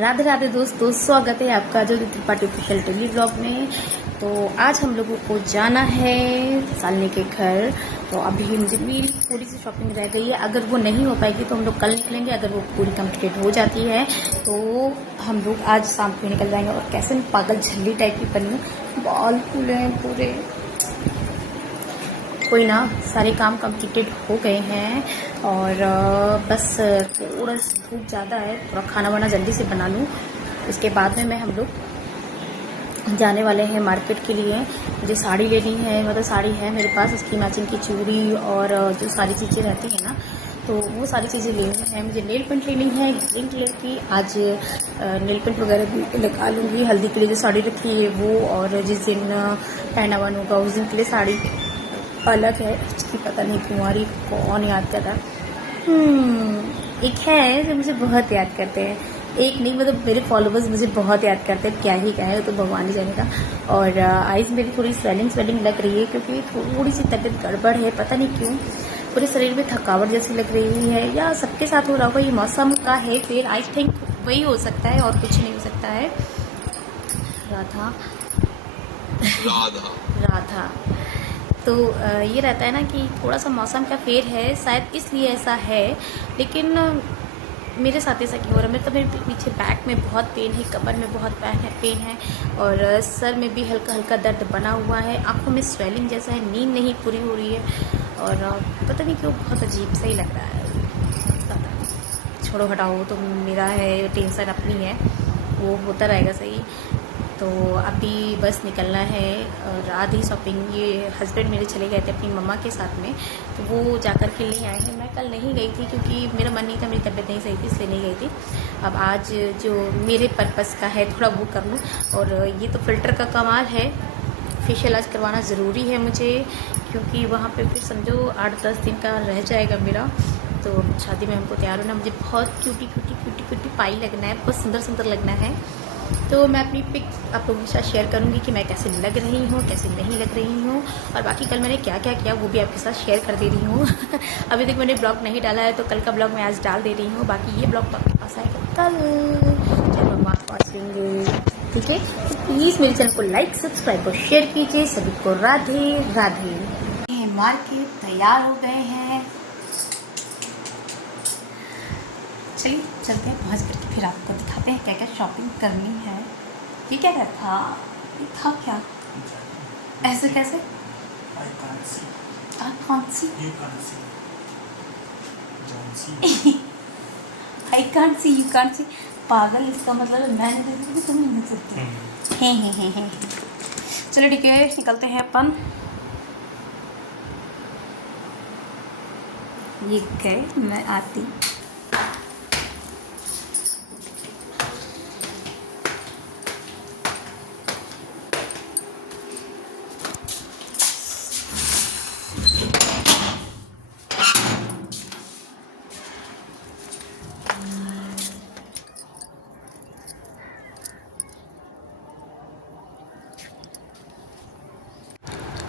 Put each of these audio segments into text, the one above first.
राधे राधे दोस्तों, स्वागत है आपका जो त्रिपाठी ऑफिशियल डेली ब्लॉग में। तो आज हम लोगों को जाना है सालनी के घर। तो अभी मुझे मेरी थोड़ी सी शॉपिंग रह गई है। अगर वो नहीं हो पाएगी तो हम लोग कल निकलेंगे। अगर वो पूरी कंप्लीट हो जाती है तो हम लोग आज शाम को निकल जाएंगे। और कैसे मैं पागल झल्ली टाइप की बनी हूँ, बाल खुले हैं पूरे। कोई ना, सारे काम कंप्लीटेड हो गए हैं और बस थोड़ा धूप ज़्यादा है, थोड़ा खाना वाना जल्दी से बना लूँ। उसके बाद में हम लोग जाने वाले हैं मार्केट के लिए। मुझे साड़ी लेनी है, मतलब साड़ी है मेरे पास, उसकी मैचिंग की चूड़ी और जो सारी चीज़ें रहती हैं ना, तो वो सारी चीज़ें लेनी है। मुझे नेल पेंट लेनी है ग्रीन कलर की। आज नेल पेंट वगैरह भी लगा लूँगी। हल्दी के लिए जो साड़ी रखी है वो, और जिस दिन पहना वन होगा उस दिन के लिए साड़ी अलग है। इसकी पता नहीं कुंवारी कौन याद कर रहा। एक है जो मुझे बहुत याद करते हैं, एक नहीं मतलब मेरे फॉलोवर्स मुझे बहुत याद करते हैं। क्या ही कहे, तो भगवान ही जानेगा। और आइज़ मेरी थोड़ी स्वेलिंग लग रही है क्योंकि थोड़ी सी तबीयत गड़बड़ है, पता नहीं क्यों। पूरे शरीर में थकावट जैसी लग रही है, या सबके साथ हो रहा होगा, ये मौसम का है फिर। आई थिंक वही हो सकता है और कुछ नहीं हो सकता है। राधा राधा तो ये रहता है ना कि थोड़ा सा मौसम का फेर है, शायद इसलिए ऐसा है। लेकिन मेरे साथ ऐसा क्यों हो रहा है? मेरे पीछे बैक में बहुत पेन है, कमर में बहुत पेन है और सर में भी हल्का हल्का दर्द बना हुआ है। आंखों में स्वेलिंग जैसा है, नींद नहीं पूरी हो रही है और पता नहीं क्यों बहुत अजीब सा ही लग रहा है। छोड़ो हटाओ, तो मेरा है टेंशन अपनी है, वो होता रहेगा सही। तो अभी बस निकलना है और आधी शॉपिंग ये हस्बैंड मेरे चले गए थे अपनी मम्मा के साथ में, तो वो जाकर के ले आए हैं। मैं कल नहीं गई थी क्योंकि मेरा मन नहीं था, मेरी तबीयत नहीं सही थी, इसलिए नहीं गई थी। अब आज जो मेरे पर्पस का है थोड़ा वो कर लूँ। और ये तो फ़िल्टर का कमाल है, फेशियल आज करवाना ज़रूरी है मुझे, क्योंकि वहाँ पे फिर समझो 8-10 दिन का रह जाएगा मेरा। तो शादी में हमको तैयार होना, मुझे बहुत क्यूटी पाई लगना है, बहुत सुंदर सुंदर लगना है। तो मैं अपनी पिक आप लोगों के साथ शेयर करूंगी कि मैं कैसे लग रही हूँ, कैसे नहीं लग रही हूँ, और बाकी कल मैंने क्या क्या किया वो भी आपके साथ शेयर कर दे रही हूँ। अभी तक मैंने ब्लॉग नहीं डाला है, तो कल का ब्लॉग मैं आज डाल दे रही हूँ। बाकी ये ब्लॉग तो आपके पास आएगा कल, जब हम आप पहुँचेंगे। ठीक है, तो प्लीज़ मेरे चैनल को लाइक, सब्सक्राइब और शेयर कीजिए। सभी को राधे राधे। मार्केट तैयार हो गए हैं, चलिए चलते हैं, पहुँच करके फिर आपको दिखाते हैं क्या क्या शॉपिंग करनी है। ये क्या था? ये था क्या? ऐसे कैसे? I can't see. कौन सी? You can't see. Don't see. I can't see, you can't see. पागल, इसका मतलब है मैं नहीं देख सकती, तुम नहीं देख सकते। हैं। चलो ठीक है, निकलते हैं अपन। ये गए, मैं आती।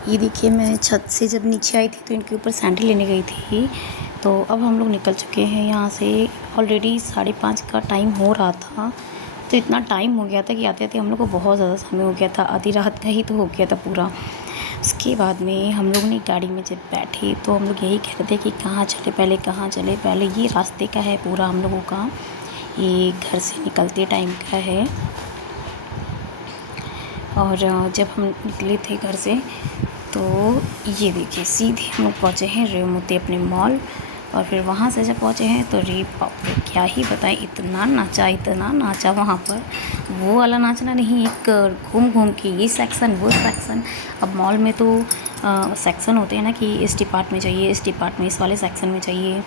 ये देखिए, मैं छत से जब नीचे आई थी तो इनके ऊपर सैंडल लेने गई थी। तो अब हम लोग निकल चुके हैं यहाँ से। ऑलरेडी 5:30 का टाइम हो रहा था, तो इतना टाइम हो गया था कि आते आते हम लोग को बहुत ज़्यादा समय हो गया था। आधी रात का ही तो हो गया था पूरा। उसके बाद में हम लोग ने गाड़ी में जब बैठे तो हम लोग यही कह रहे थे कि कहाँ चले पहले। ये रास्ते का है पूरा हम लोगों का, ये घर से निकलते टाइम का है। और जब हम निकले थे घर से तो ये देखिए सीधे हम लोग पहुँचे हैं रेवती अपने मॉल। और फिर वहाँ से जब पहुँचे हैं तो रे बाप रे, क्या ही बताएं, इतना नाचा वहाँ पर। वो वाला नाचना नहीं, एक घूम घूम के ये सेक्शन वो सेक्शन। अब मॉल में तो सेक्शन होते हैं ना कि इस डिपार्ट में चाहिए, इस डिपार्ट में, इस वाले सेक्शन में चाहिए,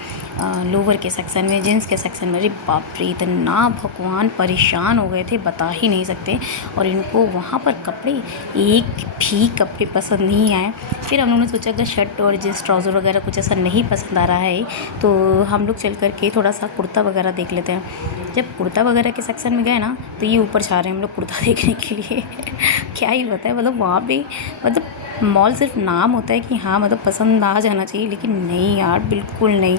लोअर के सेक्शन में, जेंट्स के सेक्शन में। अरे बाप रे, इतना भगवान परेशान हो गए थे, बता ही नहीं सकते। और इनको वहाँ पर कपड़े, एक भी कपड़े पसंद नहीं आए। फिर हम लोगों ने सोचा अगर शर्ट और जींस ट्राउज़र वगैरह कुछ ऐसा नहीं पसंद आ रहा है तो हम लोग चल करके थोड़ा सा कुर्ता वगैरह देख लेते हैं। जब कुर्ता वगैरह के सेक्शन में गए ना तो ये ऊपर छा रहे हैं हम लोग कुर्ता देखने के लिए। क्या ही बताए, मतलब वहाँ पे मतलब मॉल सिर्फ नाम होता है कि हाँ मतलब पसंद आ जाना चाहिए, लेकिन नहीं यार, बिल्कुल नहीं।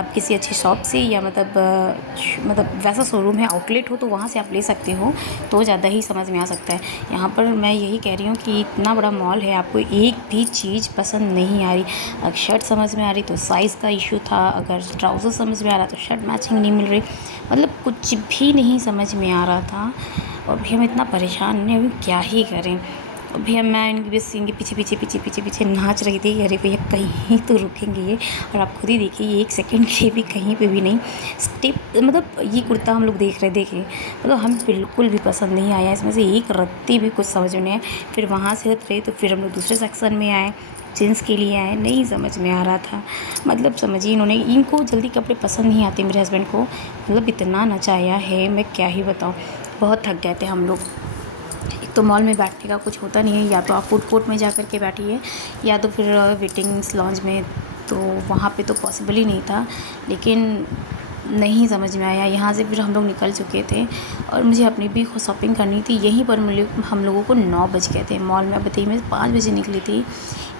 आप किसी अच्छी शॉप से या मतलब वैसा शोरूम है, आउटलेट हो तो वहाँ से आप ले सकते हो, तो ज़्यादा ही समझ में आ सकता है। यहाँ पर मैं यही कह रही हूँ कि इतना बड़ा मॉल है, आपको एक भी चीज़ पसंद नहीं आ रही। अगर शर्ट समझ में आ रही तो साइज़ का इशू था, अगर ट्राउज़र समझ में आ रहा तो शर्ट मैचिंग नहीं मिल रही, मतलब कुछ भी नहीं समझ में आ रहा था। और भी हम इतना परेशान हैं, अभी क्या ही करें। भैया मैं इनकी बस इनके पीछे नाच रही थी। अरे भैया कहीं तो रुकेंगे ये, और आप खुद ही देखिए 1 सेकंड के भी कहीं पे भी नहीं स्टेप, मतलब ये कुर्ता हम लोग देखिए, मतलब हमें बिल्कुल भी पसंद नहीं आया, इसमें से एक रत्ती भी कुछ समझ में नहीं आया। फिर वहाँ से उतरे तो फिर हम लोग दूसरे सेक्शन में आए, जीन्स के लिए आए, नहीं समझ में आ रहा था। मतलब समझिए इनको जल्दी कपड़े पसंद नहीं आते मेरे हस्बैंड को, मतलब इतना नचाया है मैं क्या ही बताऊँ। बहुत थक गए थे हम लोग। एक तो मॉल में बैठने का कुछ होता नहीं है, या तो आप फूड कोर्ट में जा कर के बैठिए या तो फिर वेटिंग्स लॉन्ज में, तो वहाँ पे तो पॉसिबल ही नहीं था। लेकिन नहीं समझ में आया। यहाँ से फिर हम लोग निकल चुके थे और मुझे अपनी भी शॉपिंग करनी थी। यहीं पर हम लोगों को 9 बज गए थे मॉल में। अब बताइए मैं 5 बजे निकली थी,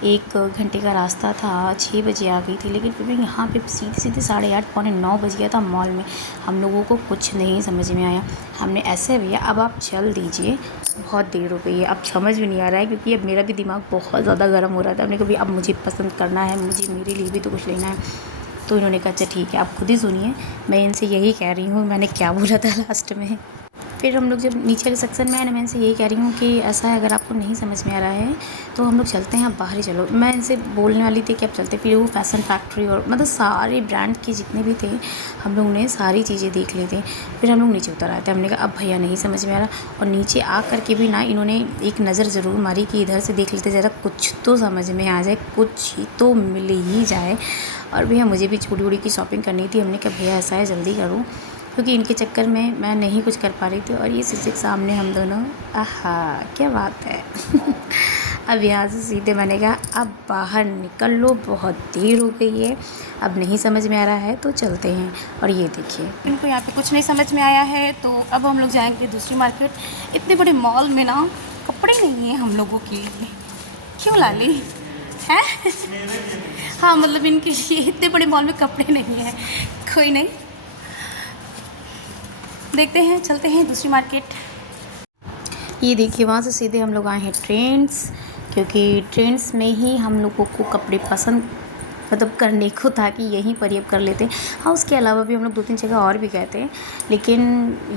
1 घंटे का रास्ता था, 6 बजे आ गई थी, लेकिन फिर भी यहाँ पे सीधे 8:30 पौने 9 बज गया था मॉल में। हम लोगों को कुछ नहीं समझ में आया। हमने ऐसे भैया अब आप चल दीजिए, बहुत देर हो गई है, अब समझ में नहीं आ रहा है, क्योंकि अब मेरा भी दिमाग बहुत ज़्यादा गर्म हो रहा था। हमने कहा अब मुझे पसंद करना है, मुझे मेरे लिए भी तो कुछ लेना है। तो इन्होंने कहा अच्छा ठीक है, आप खुद ही सुनिए, मैं इनसे यही कह रही हूँ, मैंने क्या बोला था लास्ट में। फिर हम लोग जब नीचे के सेक्शन में आए ना, मैं इनसे यही कह रही हूँ कि ऐसा है अगर आपको नहीं समझ में आ रहा है तो हम लोग चलते हैं, आप बाहर ही चलो। मैं इनसे बोलने वाली थी कि आप चलते, फिर वो फैशन फैक्ट्री और मतलब सारे ब्रांड के जितने भी थे हम लोग ने सारी चीज़ें देख ली थी। फिर हम लोग नीचे उतर आए थे। हमने कहा अब भैया नहीं समझ में आ रहा, और नीचे आ कर के भी ना इन्होंने एक नज़र ज़रूर मारी कि इधर से देख लेते ज़रा, कुछ तो समझ में आ जाए, कुछ ही तो मिल ही जाए। और भैया मुझे भी चूड़ी उड़ी की शॉपिंग करनी थी। हमने कहा भैया ऐसा है जल्दी करो, क्योंकि इनके चक्कर में मैं नहीं कुछ कर पा रही थी। और ये शीशे के सामने हम दोनों, आहा क्या बात है। अब यहाँ से सीधे मैंने कहा अब बाहर निकल लो, बहुत देर हो गई है, अब नहीं समझ में आ रहा है तो चलते हैं। और ये देखिए इनको यहाँ पे कुछ नहीं समझ में आया है, तो अब हम लोग जाएंगे दूसरी मार्केट। इतने बड़े मॉल में ना कपड़े नहीं हैं हम लोगों के लिए, क्यों लाली है। हाँ मतलब इनके लिए इतने बड़े मॉल में कपड़े नहीं हैं। कोई नहीं, देखते हैं, चलते हैं दूसरी मार्केट। ये देखिए वहाँ से सीधे हम लोग आए हैं ट्रेंड्स, क्योंकि ट्रेंड्स में ही हम लोगों को कपड़े पसंद मतलब करने को था कि यहीं पर ही अब कर लेते। हाँ उसके अलावा भी हम लोग 2-3 जगह और भी गए थे, लेकिन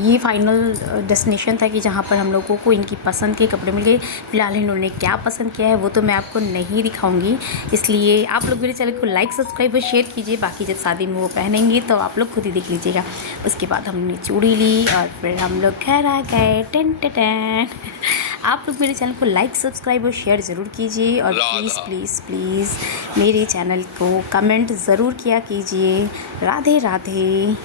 ये फाइनल डेस्टिनेशन था कि जहाँ पर हम लोगों को इनकी पसंद के कपड़े मिल गए। फिलहाल इन्होंने क्या पसंद किया है वो तो मैं आपको नहीं दिखाऊंगी, इसलिए आप लोग मेरे चैनल को लाइक सब्सक्राइब और शेयर कीजिए। बाकी जब शादी में वो पहनेंगी तो आप लोग खुद ही देख लीजिएगा। उसके बाद हमने चूड़ी ली और फिर हम लोग घर आ गए। टेन आप लोग मेरे चैनल को लाइक सब्सक्राइब और शेयर ज़रूर कीजिए, और प्लीज़ मेरे चैनल को कमेंट ज़रूर किया कीजिए। राधे राधे।